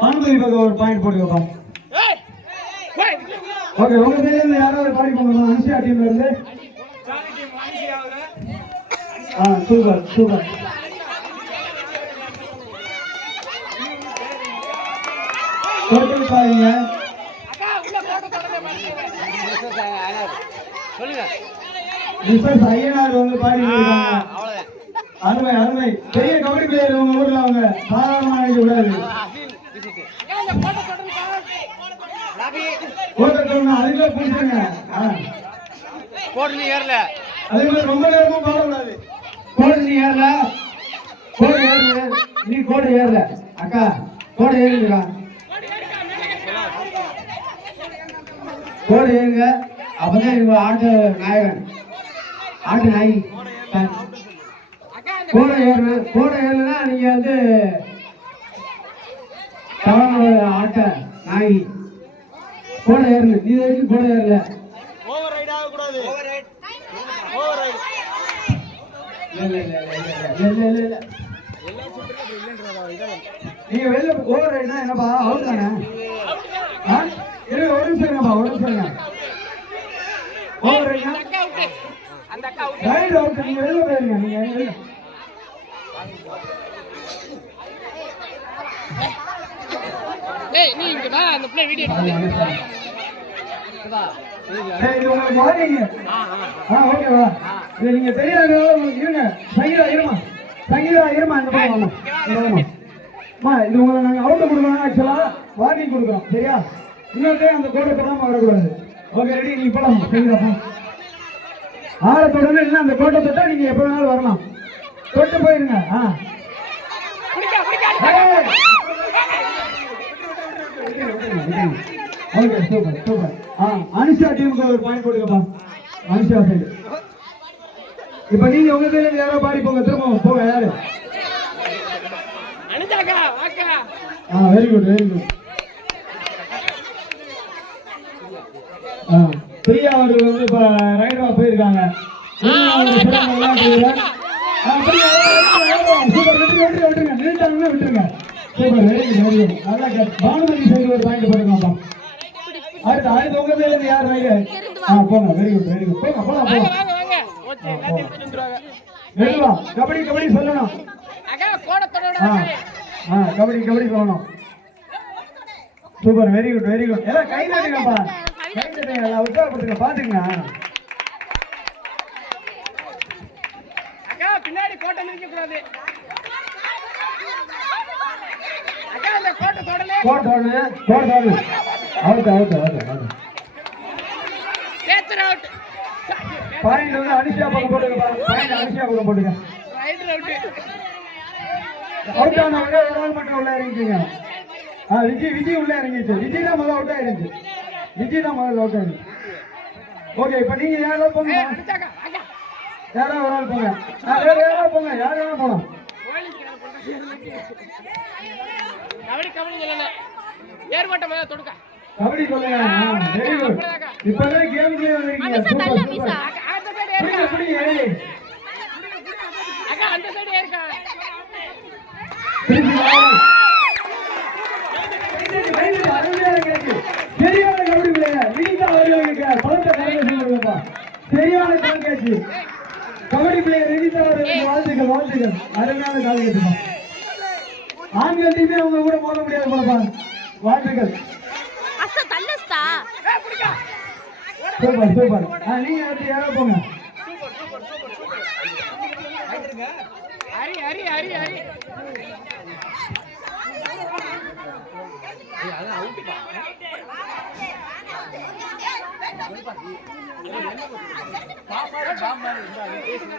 பானுமதி பக்கம் ஒரு point போட்டுக்கப்பா. Okay, உங்க பேர்ல இருந்து யாராவது பாடி போங்க. அனுஷியா டீம்ல இருந்து. Super super. டோட்டல் பாருங்க. சொல்லுங்க. மிஸ்டர் ஐயனார் வந்து பாடி இருக்காங்க. அருமை அருமை. பெரிய கபடி பிளேயர் உங்க ஊர்ல, அவங்க சாதாரணமா நினைக்க கூடாது. அதுக்குள்ள புடிச்சுங்க. கோடு நீ ஏறல, அதுக்குள்ள ரொம்ப நேரமும் பாடக்கூடாது. கோடு நீ ஏறல, கோடு ஏறல, நீ கோடு ஏறல. அக்கா கோடு ஏறுங்கக்கா, கோடு ஏறுங்க. அப்பதான் இவங்க ஆட்டு நாயகன், ஆட்டு நாய். கோடை ஏறணும். கோடை ஏறலைன்னா நீங்க வந்து ஆட்ட நாய். கோடை ஏறணும். நீ வரைக்கும் கோடை ஏறல. ஓவர் ரைட் ஆக கூடாது. Over right, over right. இல்ல நீங்க வெளில ஓவர் ரைட்னா என்னப்பா? அவுட் தானே? ஒரு நிமிஷம் ஒரு நிமிஷம். ஓவர் ரைட்னா அந்த அக்கா அவுட். Right out. நீங்க வெளில போயிருங்க. நீங்க வெளில ஏய், நீ இங்க வா. அந்த பிளே வீடியோ எடுத்து வா. சரி, உங்களுக்கு வாடிங்க. ஓகேவா? இது நீங்க தெரியாத இருங்க. சங்கீதா இருமா, சங்கீதா இருமா. இந்த பக்கம் வாமா. அம்மா, இது உங்களை நாங்கள் அவுட் கொடுக்கணும். ஆக்சுவலா வார்னிங் கொடுக்குறோம், சரியா? இன்னொரு அந்த கோட்டை தொடாம வரக்கூடாது. Okay, ready? நீங்க போலாம். சங்கீதா ஆழத்தோடனே இல்லை, அந்த கோட்டை தொட்டா நீங்க எப்ப வேணாலும் வரலாம். தொட்டு போயிருங்க. Okay, super super. அனுஷா டீமுக்கு ஒரு பாயிண்ட் போட்டுக்கப்பா. அனுஷா சைடு. இப்ப நீங்க உங்க பேர்ல யாரோ பாடி போங்க. திரும்ப போங்க. யாரு? Very good very good. Priya அவர்கள் வந்து இப்ப ரைடரா போயிருக்காங்க. விட்டுருங்க. Super, very good very good. நல்லா பானுமதி சைடு ஒரு பாயிண்ட் போட்டுக்கோப்பா. அடுத்து உங்க பேர்ல இருந்து யார் ரைடு? போங்க. Very good very good. போங்க போலாம் போலாம். மெதுவா கபடி கபடி சொல்லணும். கபடி கபடி சொல்லணும். Super, very good very good. எல்லாம் கை தட்டுங்கப்பா, கை தட்டுங்க. எல்லாம் உற்சாகப்படுத்துங்க. பாத்துங்க. பின்னாடி கோட்டை நிற்க கூடாது. கோட் ஓடு, கோட் ஓடு. Out out out out. Catch out. Point வந்து அனுஷா பக்கம் போடுங்க. பாயிண்ட் அனுஷா பக்கம் போடுங்க. Right out. அவுட் ஆன ஒரே ஒரு ஆள் மட்டும் உள்ள இறங்கிட்டீங்க. விஜய் உள்ள இறங்கிச்சு. விஜய் தான் முதல்ல அவுட் ஆயிருச்சு. விஜய் தான் முதல்ல அவுட் ஆயிருச்சு. ஓகே, இப்ப நீங்க யாரோ போங்க. யாரோ ஒரு ஆள் போங்க. வேற யாரோ போங்க. யார் வேணா போலாம். கபடி கபடி சொல்லல, ஏர்மட்ட மேல தொடுக்க. கபடி சொல்லுங்க. Very good. இப்பதான் கேம்க்குள்ளே வந்திருக்கீங்க. Super super. அந்த சைடு ஏறுங்க. எப்படி ஏறி? அக்கா அந்த சைடு ஏறுங்க. சரியான கபடி பிளேயர் வினிதா அவர்களுக்கு பலத்த கரங்களை சொல்லுங்கப்பா. சரியான கால் கேட்சி. கபடி பிளேயர் வினிதா அவர்களுக்கு வாழ்த்துக்கள் வாழ்த்துக்கள். அருமையான கால் கேட்சுப்பா. ஆண்கள் டீமே உங்க கூட மோத முடியாது போலப்பா. வாழ்த்துக்கள். Super super. நீங்க அடுத்து யாரோ போங்க. ஹரி ஹரி ஹரி ஹரி. அதான் அவுட்பா. பாப்பாட பாம்பா இருந்தா பேசுங்க.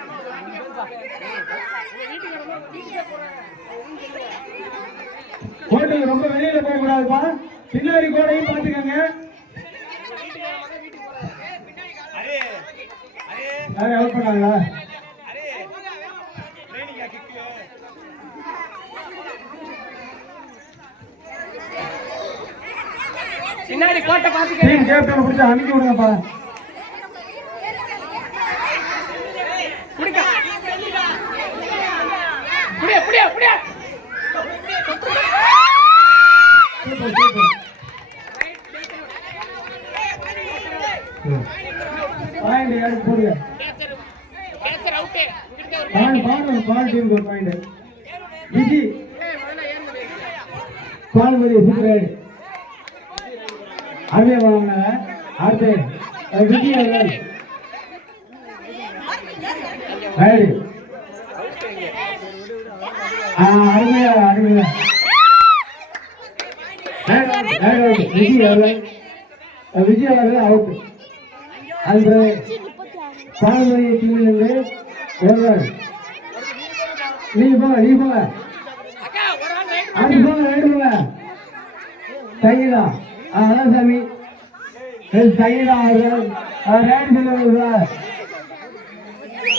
கோட்டை ரொம்ப வெளியில போக கூடாதுப்பா. பின்னாடி கோடையும் பாத்துக்கங்க. யாரும் ஹெல்ப் பண்ணாங்களா? பின்னாடி கோட்டை பாத்துக்க. டீம் கேப்டன் பிடிச்சு அனுப்பி விடுங்கப்பா. புடியா புடியா புடியா. பானுமதி சூப்பர் ரைடு அருமையா வாங்கினாங்க. அடுத்து விஜய் அவர்கள் ரைடு அருமையா அருமையா விஜய் அவர்கள் அவுட். அது பானுமதி டீமிலிருந்து நீங்க போங்க அது போங்க ரைடு போங்க. சங்கீதா அதான் சாமி சங்கீதா அவர்கள் ரைடு சொல்லுங்க.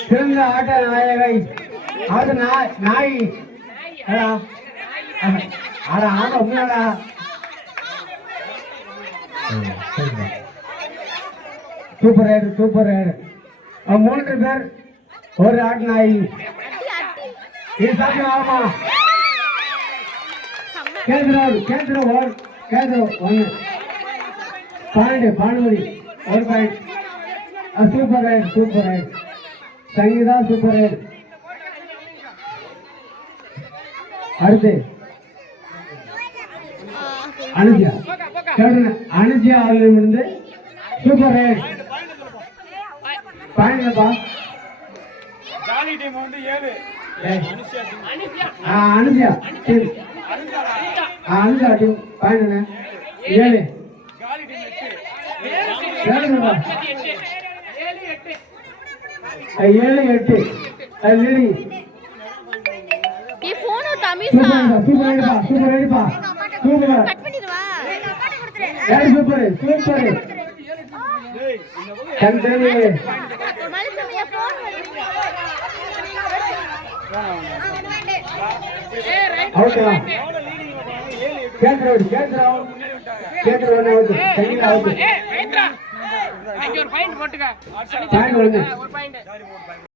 சிறந்த ஆட்ட நாயகை அது நாய் ஆடா ஆமா உண்மையாடா. சூப்பர் ரைடு 3 பேர் ஒரு ஆட்டு நாய். இது சாப்பிட ஆமா கேந்திரம் ஒன்று பானுமதி ஒரு point. Super raid Sangeetha super raid. அடுத்து அனுஜியா அவர்களிடமிருந்து சூப்பர் ரைடு பாயிண்ட்ப்பா. Anujiya team point 7 7-8 leading. சூப்பர் ரைடுப்பா ஒரு பாயிண்ட் போட்டுக்க. பாயிண்ட் ஒரு பாயிண்ட்